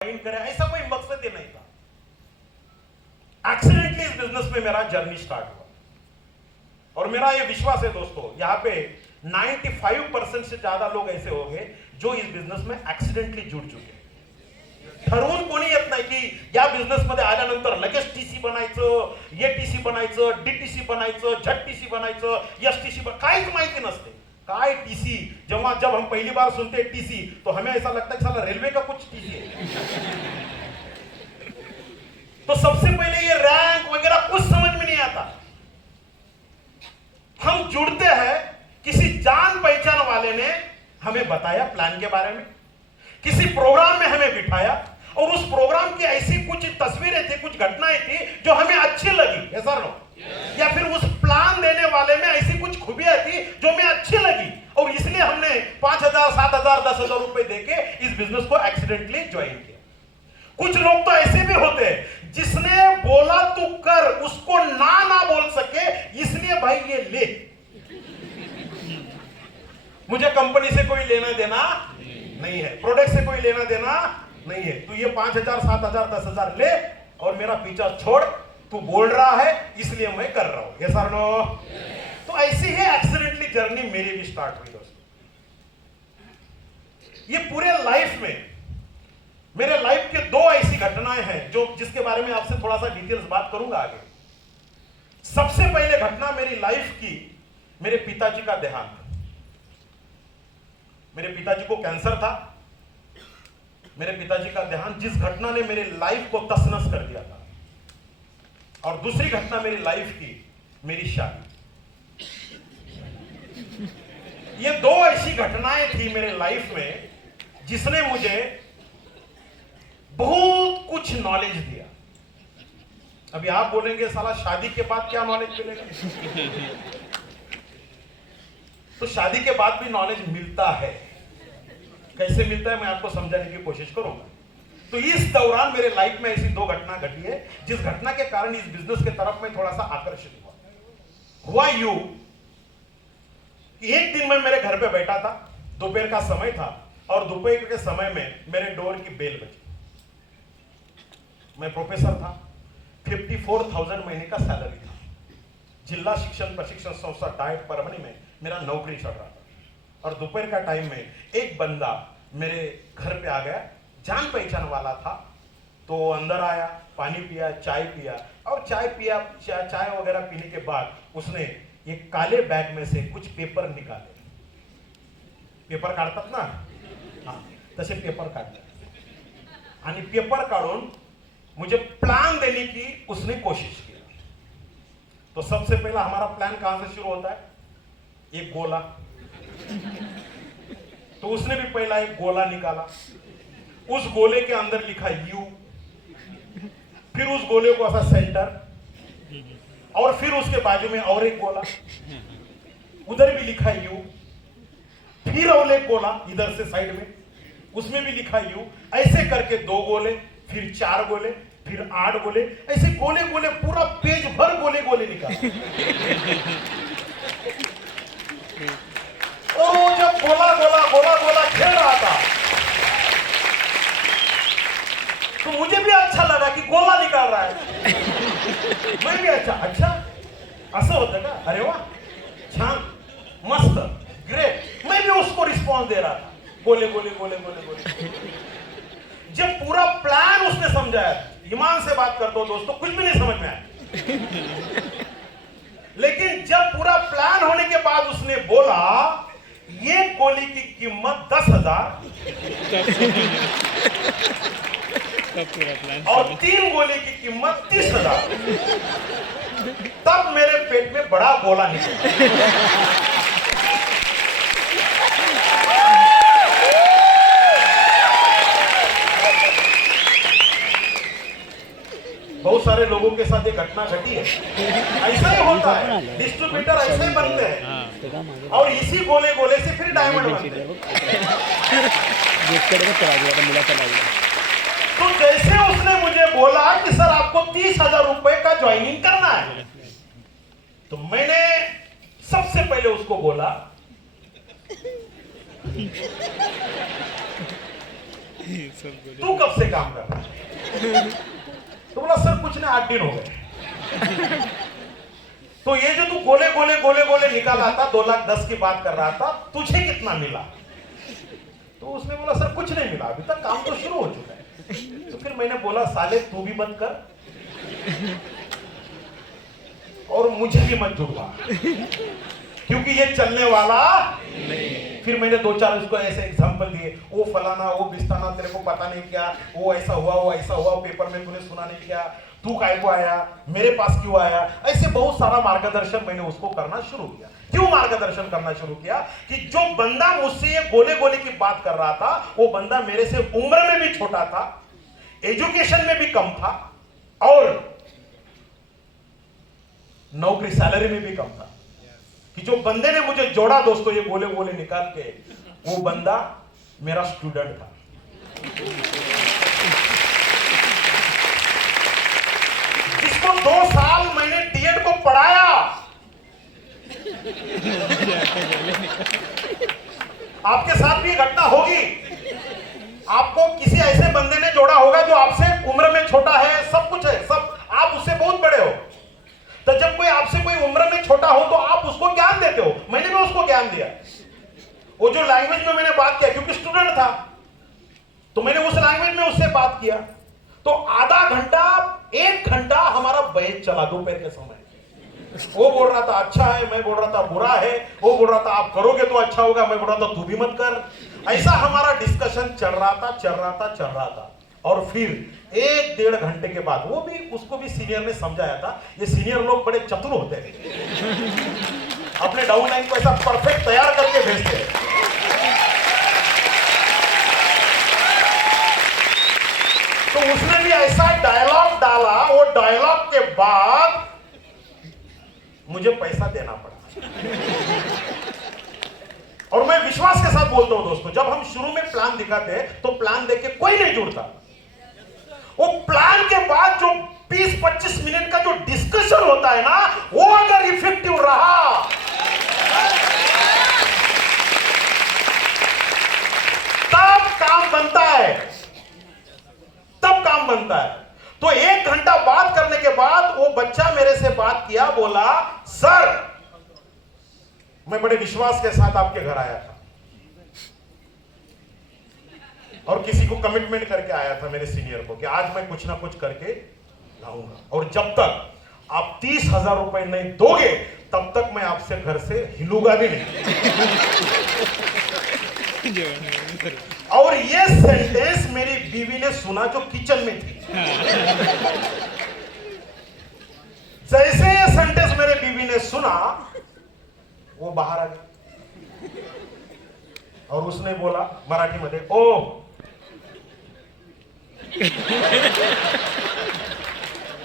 करे, ऐसा कोई मकसद ही नहीं था। एक्सीडेंटली इस बिजनेस में मेरा जर्नी स्टार्ट हुआ और मेरा ये विश्वास है दोस्तों, यहाँ पे 95% से ज्यादा लोग ऐसे होंगे जो इस बिझनेस में ऍक्सिडेंटली जुड चुके. ठरवून कोणी येत नाही की या बिझनेस मध्ये आल्यानंतर लगेच टीसी बनायचं, ये टीसी बनायचं, डीटीसी बनायचं, झटटीसी बनायचं, एसटीसी काहीच माहिती नसते. काय टीसी, जब हम पहली बार सुनते हैं टीसी तो हमें ऐसा लगता है कि साला रेलवे का कुछ टीसी है. तो सबसे पहले ये रैंक वगैरह कुछ समझ में नहीं आता. हम जुड़ते हैं, किसी जान पहचान वाले ने हमें बताया प्लान के बारे में, किसी प्रोग्राम में हमें बिठाया और उस प्रोग्राम की ऐसी कुछ तस्वीरें थी, कुछ घटनाएं थी जो हमें अच्छी लगी, ऐसा नो, या फिर उस प्लान देने वाले में ऐसी कुछ खूबियां थी जो हमें अच्छी लगी और इसलिए हमने 5,000, 7,000, 10,000 रुपए देके इस बिजनेस को एक्सीडेंटली ज्वाइन किया. कुछ लोग तो ऐसे भी होते हैं जिसने बोला तू कर, उसको ना बोल सके इसलिए भाई ये ले. मुझे कंपनी से कोई लेना देना नहीं है, प्रोडक्ट से कोई लेना देना नहीं है. तू ये 5,000, 7,000, 10,000 ले और मेरा पीछा छोड़. तू बोल रहा है इसलिए मैं कर रहा हूं. यस और नो? तो ऐसी ही एक्सीडेंटली जर्नी मेरी भी स्टार्ट हुई दोस्तों. ये पूरे लाइफ में मेरे लाइफ के दो ऐसी घटनाएं हैं जो जिसके बारे में आपसे थोड़ा सा डिटेल्स बात करूंगा आगे. सबसे पहले घटना मेरी लाइफ की, मेरे पिताजी का देहांत. मेरे पिताजी को कैंसर था. मेरे पिताजी का देहांत, जिस घटना ने मेरे लाइफ को तसनस कर दिया था. और दूसरी घटना मेरी लाइफ की, मेरी शादी. ये दो ऐसी घटनाएं थी मेरे लाइफ में जिसने मुझे बहुत कुछ नॉलेज दिया. अभी आप बोलेंगे साला शादी के बाद क्या नॉलेज मिलेगा? तो शादी के बाद भी नॉलेज मिलता है. कैसे मिलता है मैं आपको समझाने की कोशिश करूंगा. तो इस दौरान मेरे लाइफ में ऐसी दो घटना घटी है जिस घटना के कारण इस बिजनेस के तरफ में थोड़ा सा आकर्षित हुआ यूं, एक दिन मैं मेरे घर पे बैठा था, दोपहर का समय था और दोपहर के समय में मेरे डोर की बेल बजी. मैं प्रोफेसर था, 54,000 महीने का सैलरी था. जिला शिक्षण प्रशिक्षण संस्था डाइट परमनी में मेरा नौकरी चल रहा था. और दोपहर का टाइम में एक बंदा मेरे घर पे आ गया, जान पहचान वाला था. तो अंदर आया, पानी पिया, चाय पिया और चाय वगैरह पीने के बाद उसने एक काले बैग में से कुछ पेपर निकाले. पेपर काढतात ना, हाँ तसे पेपर काढले आणि पेपर काढून मुझे प्लान देने की उसने कोशिश की. तो सबसे पहला हमारा प्लान कहां से शुरू होता है? एक गोला. तो उसने भी पहला एक गोला निकाला. उस गोले के अंदर लिखा यू, फिर उस गोले को ऐसा सेंटर और फिर उसके बाजू में और एक गोला, उधर भी लिखा यू, फिर और एक गोला इधर से साइड में, उसमें भी लिखा यू. ऐसे करके 2 गोले, फिर 4 गोले, फिर 8 गोले, ऐसे गोले गोले पूरा पेज भर गोले गोले निकाला. और वो जब गोला गोला गोला गोला खेल रहा था तो मुझे भी अच्छा लगा कि गोला निकाल रहा है. मैं भी अच्छा असं होतं का? अरे वाह, छान, मस्त, ग्रेट. मैं भी उसको रिस्पॉन्स दे रहा था, गोले गोले गोले गोले गोले. जब पूरा प्लान उसने समझाया, ईमान से बात करता हूं दोस्तों, कुछ भी नहीं समझ में आया. लेकिन जब पूरा प्लान होने के बाद उसने बोला ये गोली की कीमत 10,000 और 3 गोली की कीमत 30,000. तब मेरे पेट में बड़ा गोला निकला. बहुत सारे लोगों के साथ ये घटना घटी है. ऐसा ही होता है, डिस्ट्रीब्यूटर ऐसे ही बनते हैं और इसी गोले गोले से फिर डायमंड बनते हैं. तो जैसे उसने मुझे बोला कि सर आपको 30,000 रुपए का ज्वाइनिंग करना है, तो मैंने सबसे पहले उसको बोला तू कब से काम कर रहा है? तो बोला सर कुछ नहीं, 8 दिन हो गए। तो ये जो तू गोले गोले गोले गोले निकाला था, 2,10,000 की बात कर रहा था, तुझे कितना मिला? तो उसने बोला सर कुछ नहीं मिला, अभी तक काम तो शुरू हो चुका है। तो फिर मैंने बोला साले तू भी बंद कर और मुझे भी मत जुड़वा, क्योंकि ये चलने वाला नहीं। फिर मैंने 2-4 उसको ऐसे एग्जांपल दिए, वो फलाना वो बिस्ताना, तेरे को पता नहीं क्या, वो ऐसा हुआ वो ऐसा हुआ, पेपर में तूने सुना नहीं क्या, तू काय को आया, मेरे पास क्यों आया, ऐसे बहुत सारा मार्गदर्शन मैंने उसको करना शुरू किया। क्यों मार्गदर्शन करना शुरू किया? कि जो बंदा मुझसे ये गोले गोले की बात कर रहा था, वो बंदा मेरे से उम्र में भी छोटा था, एजुकेशन में भी कम था, और नौकरी सैलरी में भी कम था। कि जो बंदे ने मुझे जोड़ा दोस्तों ये गोले गोले निकाल के, वो बंदा मेरा स्टूडेंट था। जिसको 2 साल मैंने डीएड को पढ़ाया। आपके साथ भी घटना होगी, आपको किसी ऐसे बंदे ने जोड़ा होगा जो आपसे उम्र में छोटा है, सब कुछ है, सब आप उससे बहुत बड़े हो। तो जब कोई आपसे कोई उम्र में छोटा हो तो आप उसको ज्ञान देते हो। मैंने भी उसको ज्ञान दिया। वो जो लैंग्वेज में मैंने बात किया, क्योंकि स्टूडेंट था तो मैंने उस लैंग्वेज में उससे बात किया। तो आधा घंटा 1 घंटा हमारा बहस चला दोपहर के समय। वो बोल रहा था अच्छा है, मैं बोल रहा था बुरा है, वो बोल रहा था आप करोगे तो अच्छा होगा, मैं बोल रहा था तू भी मत कर। ऐसा हमारा डिस्कशन चल रहा था। और फिर 1-1.5 घंटे के बाद उसको भी सीनियर ने समझाया था। ये सीनियर लोग बड़े चतुर होते हैं, अपने डाउनलाइन को ऐसा परफेक्ट तैयार करके भेजते हैं। तो उसने भी ऐसा डायलॉग डाला, वो डायलॉग के बाद मुझे पैसा देना पड़ा। और मैं विश्वास के साथ बोलता हूं दोस्तों, जब हम शुरू में प्लान दिखाते हैं तो प्लान देख के कोई नहीं जुड़ता। वो प्लान के बाद जो 20-25 मिनट का जो डिस्कशन होता है ना, वो अगर इफेक्टिव रहा, तब काम बनता है, तब काम बनता है। तो 1 घंटा बात करने के बाद वो बच्चा मेरे से बात किया, बोला सर मैं बड़े विश्वास के साथ आपके घर आया था और किसी को कमिटमेंट करके आया था, मेरे सीनियर को, कि आज मैं कुछ ना कुछ करके लाऊंगा, और जब तक आप 30,000 रुपए नहीं दोगे तब तक मैं आपसे घर से हिलूंगा भी नहीं। और ये सेंटेंस मेरी बीवी ने सुना जो किचन में थी। जैसे ये सेंटेंस मेरे बीवी ने सुना, वो बाहर आ गई और उसने बोला मराठी में, ओ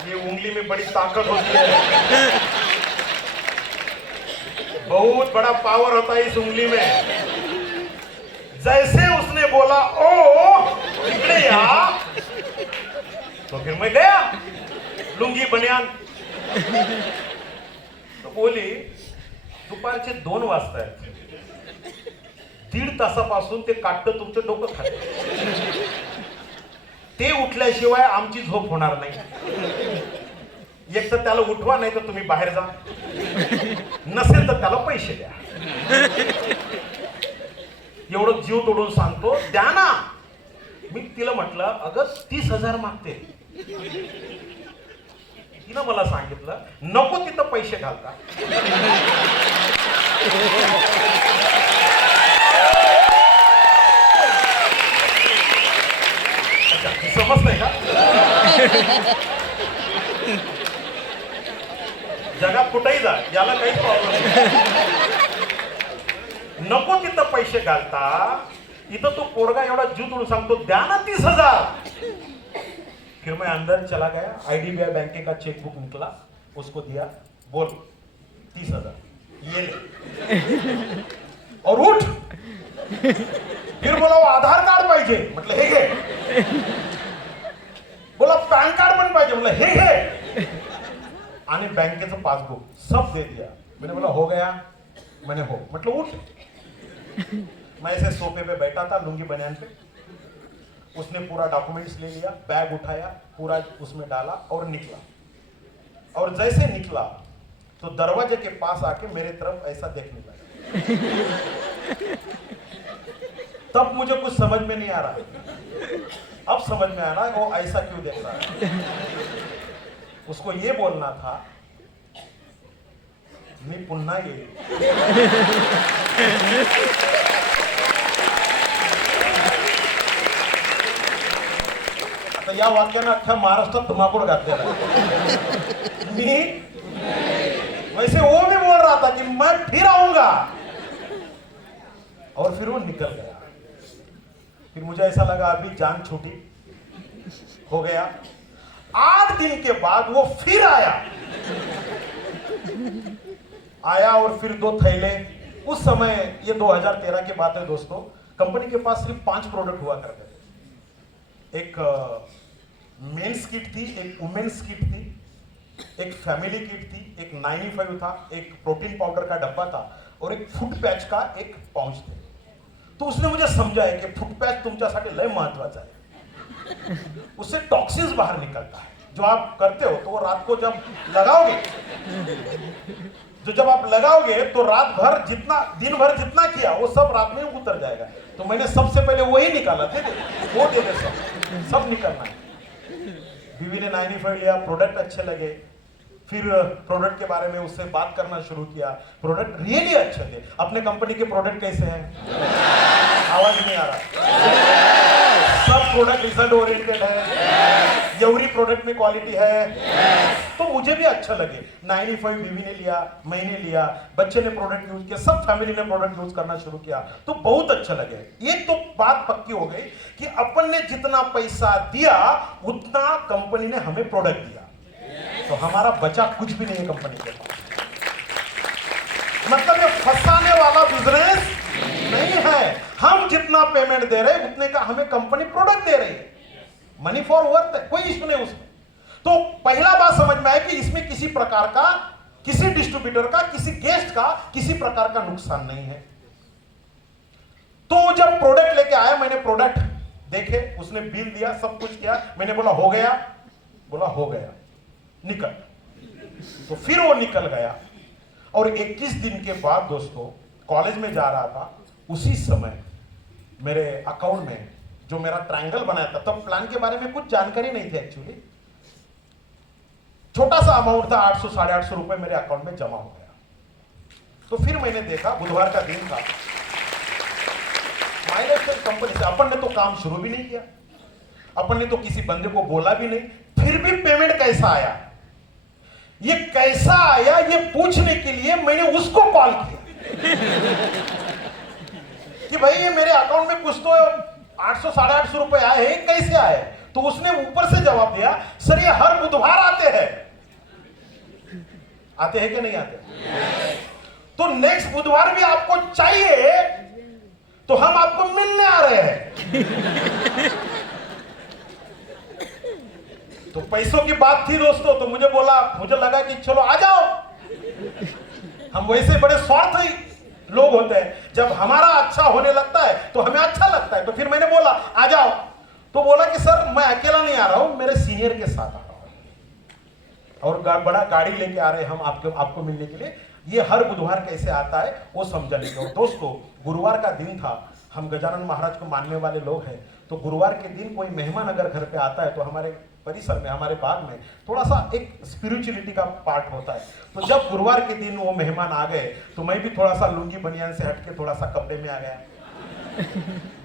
ये उंगली में बड़ी ताकत होती है, बहुत बड़ा पावर होता है इस उंगली में। जैसे उसने बोला ओ इकडे या, तो फिर मैं गया लुंगी बनियान। तो बोली दुपारचे 2 वाजता आहेत, 1.5 तासापासून ते काटतं तुमचं डोकं खाते, ते उठल्याशिवाय आमची झोप होणार नाही। एक तर त्याला उठवा, नाही तर तुम्ही बाहेर जा, नसेल तर त्याला पैसे द्या। एवढं जीव तोडून सांगतो, द्या ना। मी तिला म्हटलं अगं 30,000 मागते। तिनं मला सांगितलं नको तिथं पैसे घालता। समजलंय का? जगात कुठेही जा, याला काहीच प्रॉब्लेम नाही। नको तिथं पैसे घालता, इथं तो पोरगा एवढा जीव तोडून सांगतो द्या ना 30,000। फिर मैं अंदर चला गया, आईडीबीआई बैंक का चेकबुक निकला, उसको दिया, बोल 30,000 ये ले और उठ। फिर बोला वो आधार कार्ड पाहिजे, म्हटलं हे घे। बोला पॅन कार्ड पण पाहिजे, म्हटलं हे घे, आणि बँकेचं पासबुक सब दे दिया। मैंने बोला हो गया, मैंने हो, मतलब उठ। मैं ऐसे सोफे पे बैठा था लुंगी बनियान पे, उसने पूरा डॉक्यूमेंट्स ले लिया, बैग उठाया, पूरा उसमें डाला और निकला। और जैसे निकला तो दरवाजे के पास आके मेरे तरफ ऐसा देखने लगा। तब मुझे कुछ समझ में नहीं आ रहा, अब समझ में आ रहा है वो ऐसा क्यों देख रहा है। उसको ये बोलना था, मी पुन्हा येईल। आता या वाक्यानं अख्ख्या महाराष्ट्रात धुमाकूळ घातलेला आहे। मी वैसे वो भी बोल रहा था कि मैं फिर आऊंगा, और फिर वो निकल गया। फिर मुझे ऐसा लगा अभी जान छूटी हो गया। 8 दिन के बाद वो फिर आया और फिर 2 थैले। उस समय ये 2013 की बात है दोस्तों, कंपनी के पास सिर्फ 5 प्रोडक्ट हुआ करते थे। एक मेंस किट थी, एक वुमेन्स किट थी, एक फैमिली किट थी, एक 95 था, एक प्रोटीन पाउडर का डब्बा था और एक फुट पैच का एक पाउच थे। तो उसने मुझे समझाया कि फुट पैच तुमच्यासाठी लय महत्वाचा है, उससे टॉक्सिन्स बाहर निकलता है। जो आप करते हो तो वो रात को जब लगाओगे, जब आप लगाओगे तो रात भर जितना दिन भर जितना किया वो सब रात में उतर जाएगा। तो मैंने सबसे पहले वही निकाला, वो दे दे, सब निकलना है। बीवी ने 95 लिया, प्रोडक्ट अच्छे लगे, फिर प्रोडक्ट के बारे में उससे बात करना शुरू किया। प्रोडक्ट रियली अच्छे थे। अपने कंपनी के प्रोडक्ट कैसे हैं? आवाज नहीं आ रहा। सब प्रोडक्ट रिजल्ट ओरिएंटेड है, एवरी प्रोडक्ट में क्वालिटी है। तो मुझे भी अच्छा लगे। 95 बीवी ने लिया, मैंने लिया, बच्चे ने प्रोडक्ट यूज किया, सब फैमिली ने प्रोडक्ट यूज करना शुरू किया, तो बहुत अच्छा लगे। एक तो बात पक्की हो गई कि अपन ने जितना पैसा दिया उतना कंपनी ने हमें प्रोडक्ट दिया, तो हमारा बचा कुछ भी नहीं है कंपनी के पास। मतलब ये फंसाने वाला बिजनेस नहीं है। हम जितना पेमेंट दे रहे हैं उतने का हमें कंपनी प्रोडक्ट दे रही है। मनी फॉर वर्थ है, कोई इश्यू नहीं उसमें। तो पहला बात समझ में आया कि इसमें किसी प्रकार का, किसी डिस्ट्रीब्यूटर का, किसी गेस्ट का किसी प्रकार का नुकसान नहीं है। तो जब प्रोडक्ट लेके आया, मैंने प्रोडक्ट देखे, उसने बिल दिया, सब कुछ किया, मैंने बोला हो गया, बोला हो गया, निकल। तो फिर वो निकल गया। और 21 दिन के बाद दोस्तों कॉलेज में जा रहा था, उसी समय मेरे अकाउंट में जो मेरा ट्रायंगल बनाया था, तब प्लान के बारे में कुछ जानकारी नहीं थी एक्चुअली, छोटा सा अमाउंट था, 800 साढ़े 800 रुपए मेरे अकाउंट में जमा हो गया। तो फिर मैंने देखा, बुधवार का दिन था, माइलस्टोन कंपनी से अपन ने तो काम शुरू भी नहीं किया, अपन ने तो किसी बंदे को बोला भी नहीं, फिर भी पेमेंट कैसा आया, ये कैसा आया, ये पूछने के लिए मैंने उसको कॉल किया कि भाई ये मेरे अकाउंट में कुछ तो 800 साढ़े 800 रुपए आए हैं, कैसे आए? तो उसने ऊपर से जवाब दिया, सर ये हर बुधवार आते हैं। आते हैं कि नहीं आते? तो नेक्स्ट बुधवार भी आपको चाहिए तो हम आपको मिलने आ रहे हैं। तो पैसों की बात थी दोस्तों, तो मुझे लगा कि चलो आ जाओ। हम वैसे बड़े स्वार्थी लोग होते हैं, जब हमारा अच्छा होने लगता है तो हमें अच्छा लगता है। तो फिर मैंने बोला आ जाओ, तो बोला कि सर मैं अकेला नहीं आ रहा हूं, मेरे सीनियर के साथ आ रहा हूं और बड़ा गाड़ी लेके आ रहे हैं हम आपको मिलने के लिए। ये हर बुधवार कैसे आता है वो समझने के। दोस्तों गुरुवार का दिन था, हम गजानन महाराज को मानने वाले लोग हैं, तो गुरुवार के दिन कोई मेहमान अगर घर पे आता है तो हमारे परिसर में, हमारे बाग में थोड़ा सा एक स्पिरिचुअलिटी का पार्ट होता है। तो जब गुरुवार के दिन वो मेहमान आ गए तो मैं भी थोड़ा सा लुंगी बनियान से हटके थोड़ा सा कपड़े में आ गया।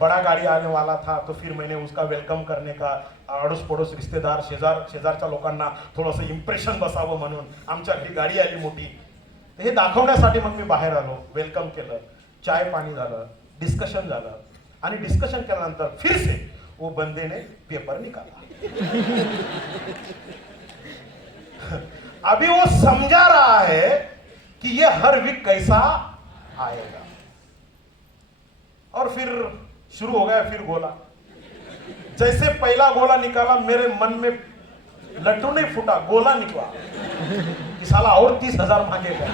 बड़ा गाड़ी आने वाला था, तो फिर मैंने उसका वेलकम करने का, आडोस पडोस रिश्तेदार शेजारच्या लोकांना थोडंसं इम्प्रेशन बसावं म्हणून आमच्या घरी गाडी आली मोठी, हे दाखवण्यासाठी मग मी बाहेर आलो, वेलकम केलं, चाय पाणी झालं, डिस्कशन झालं, आणि डिस्कशन केल्यानंतर फिर से वो बंदे ने पेपर निकाला। अभी वो समझा रहा है कि ये हर वीक कैसा आएगा, और फिर शुरू हो गया फिर गोला। जैसे पहला गोला निकाला मेरे मन में लड्डू नहीं फूटा, गोला निकला कि साला और 30,000 मांगेगा।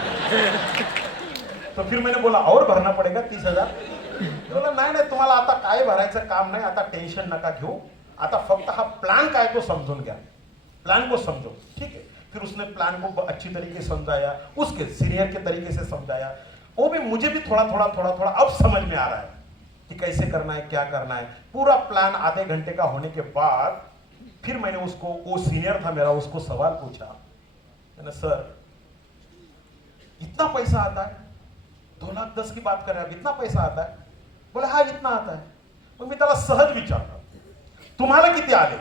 तो फिर मैंने बोला और भरना पड़ेगा 30,000। बोला नाही तुम्हाला आता काय भरायचं काम नाही, आता टेंशन नका घेऊ, आता फक्त हा प्लान काय तो समझून गया, प्लान को समझो, ठीक है। फिर उसने प्लान को अच्छी तरीके से समझाया, उसके सीनियर के तरीके से समझाया, वो भी मुझे भी थोड़ा थोड़ा अब समझ में आ रहा है कि कैसे करना है, क्या करना है। पूरा प्लान आधे घंटे का होने के बाद फिर मैंने उसको, वो सीनियर था मेरा, उसको सवाल पूछा, मैंने सर इतना पैसा आता है, 2,10,000 की बात कर रहे हैं, अब इतना पैसा आता है? बोले हाँ इतना आता है। मग मी त्याला सहज विचारलं तुम्हाला किती आले,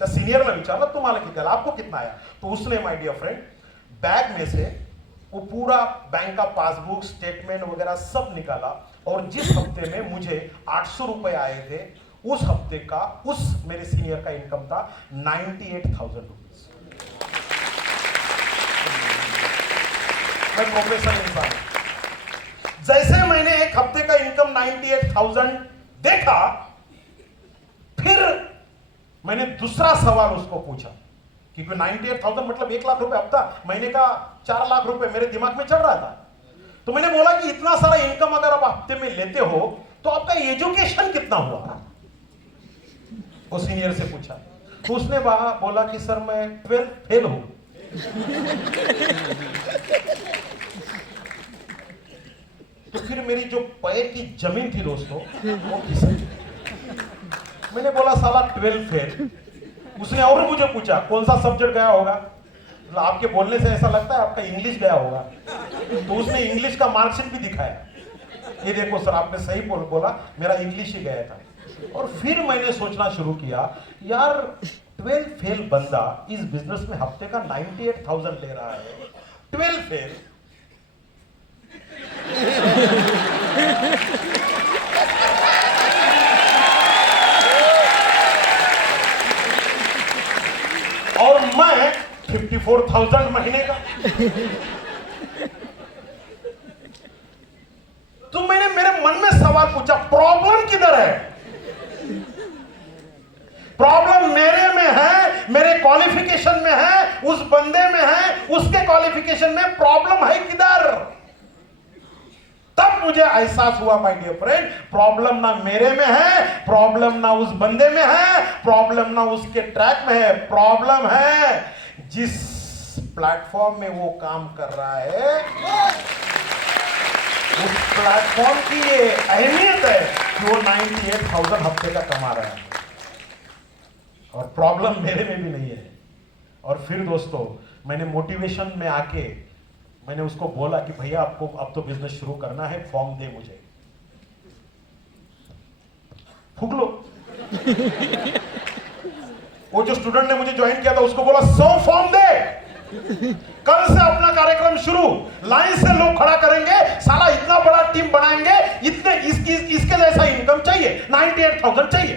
त्या सीनियरला विचारलं तुम्हाला किती आला, आपको कितना आया? तो उसने माय डियर फ्रेंड बैग में से वो पूरा बैंक का पासबुक स्टेटमेंट वगैरह सब निकाला, और जिस हफ्ते में मुझे 800 रुपए आए थे, उस हफ्ते का उस मेरे सीनियर का इनकम था 98,000 रुपीज। मैं प्रोफेशनल इंसान हूं। जैसे मैंने एक हफ्ते का इनकम 98,000 देखा, फिर मैंने दूसरा सवाल उसको पूछा, क्योंकि 98,000 मतलब 1 लाख रुपए हफ्ता, महीने का 4 लाख रुपए मेरे दिमाग में चल रहा था। तो मैंने बोला कि इतना सारा इनकम अगर आप हफ्ते में लेते हो तो आपका एजुकेशन कितना हुआ? वो सीनियर से पूछा, तो उसने बोला कि सर मैं 12th फेल हूं। तो फिर मेरी जो पैर की जमीन थी दोस्तों वो खिसक। मैंने बोला साला 12th फेल। उसने और मुझे पूछा कौन सा सब्जेक्ट गया होगा, तो आपके बोलने से ऐसा लगता है आपका इंग्लिश गया होगा। तो उसने इंग्लिश का मार्कशीट भी दिखाया, ये देखो सर आपने सही बोला, मेरा इंग्लिश ही गया था। और फिर मैंने सोचना शुरू किया, यार 12th फेल बंदा इस बिजनेस में हफ्ते का 98,000 ले रहा है, 12th फेल। और मैं 54,000 महीने का। तो मैंने मेरे मन में सवाल पूछा, प्रॉब्लम किधर है? प्रॉब्लम मेरे में है, मेरे क्वालिफिकेशन में है, उस बंदे में है, उसके क्वालिफिकेशन में प्रॉब्लम है किधर? तब मुझे एहसास हुआ माय डियर फ्रेंड, प्रॉब्लम ना मेरे में है, प्रॉब्लम ना उस बंदे में है, प्रॉब्लम ना उसके ट्रैक में है, प्रॉब्लम है जिस प्लेटफॉर्म में वो काम कर रहा है, उस प्लेटफॉर्म की ये अहमियत है कि वो 98,000 हफ्ते का कमा रहा है, और प्रॉब्लम मेरे में भी नहीं है। और फिर दोस्तों मैंने मोटिवेशन में आके मैंने उसको बोला कि भैया आपको अब तो बिजनेस शुरू करना है, फॉर्म दे मुझे। फूक लो। वो जो स्टूडेंट ने मुझे ज्वाइन किया था उसको बोला 100 फॉर्म दे, कल से अपना कार्यक्रम शुरू, लाइन से लोग खड़ा करेंगे, साला इतना बड़ा टीम बनाएंगे, इतने इसके जैसा इनकम चाहिए, 98,000 चाहिए।